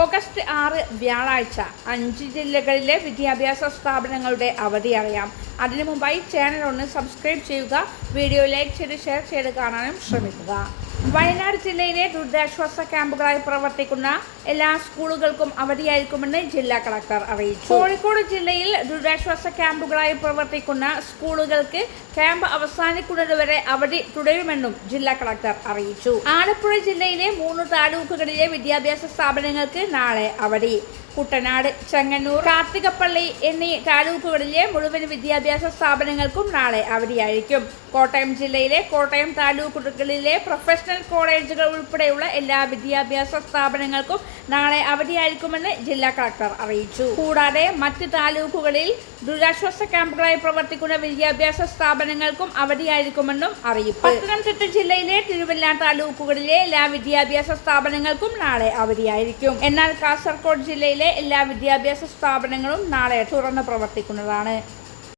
August 6 വ്യാഴാഴ്ച 5 ജില്ലകളിലെ വിദ്യാഭ്യാസ സ്ഥാപനങ്ങളുടെ അവധി അറിയാം. അതിനു മുമ്പായി ചാനൽ ഒന്ന് സബ്സ്ക്രൈബ് ചെയ്യുക, വീഡിയോ ലൈക്ക് ചെയ്ത് ഷെയർ ചെയ്ത് കാണാനും ശ്രമിക്കുക. വയനാട് ജില്ലയിലെ ദുരിതാശ്വാസ ക്യാമ്പുകളായി പ്രവർത്തിക്കുന്ന എല്ലാ സ്കൂളുകൾക്കും അവധിയായിരിക്കുമെന്ന് ജില്ലാ കളക്ടർ അറിയിച്ചു. കോഴിക്കോട് ജില്ലയിൽ ദുരിതാശ്വാസ ക്യാമ്പുകളായി പ്രവർത്തിക്കുന്ന സ്കൂളുകൾക്ക് ക്യാമ്പ് അവസാനിക്കുന്നതുവരെ അവധി തുടരുമെന്നും ജില്ലാ കളക്ടർ അറിയിച്ചു. ആലപ്പുഴ ജില്ലയിലെ 3 താലൂക്കുകളിലെ വിദ്യാഭ്യാസ സ്ഥാപനങ്ങൾക്ക് നാളെ അവധി. കുട്ടനാട്, ചെങ്ങന്നൂർ, കാർത്തികപ്പള്ളി എന്നീ താലൂക്കുകളിലെ മുഴുവൻ വിദ്യാഭ്യാസ സ്ഥാപനങ്ങൾക്കും നാളെ അവധിയായിരിക്കും. കോട്ടയം ജില്ലയിലെ കോട്ടയം താലൂക്കുകളിലെ പ്രൊഫഷണൽ കോളേജുകൾ ഉൾപ്പെടെയുള്ള എല്ലാ വിദ്യാഭ്യാസ സ്ഥാപനങ്ങൾക്കും നാളെ അവധിയായിരിക്കുമെന്ന് ജില്ലാ കളക്ടർ അറിയിച്ചു. കൂടാതെ മറ്റ് താലൂക്കുകളിൽ ദുരിതാശ്വാസ ക്യാമ്പുകളായി പ്രവർത്തിക്കുന്ന വിദ്യാഭ്യാസ സ്ഥാപനങ്ങൾക്കും അവധിയായിരിക്കുമെന്നും അറിയിപ്പ്. പത്തനംതിട്ട ജില്ലയിലെ തിരുവല്ല താലൂക്കുകളിലെ എല്ലാ വിദ്യാഭ്യാസ സ്ഥാപനങ്ങൾക്കും നാളെ അവധിയായിരിക്കും. എന്നാൽ കാസർഗോഡ് ജില്ലയിലെ എല്ലാ വിദ്യാഭ്യാസ സ്ഥാപനങ്ങളും നാളെ തുറന്ന് പ്രവർത്തിക്കുന്നതാണ്.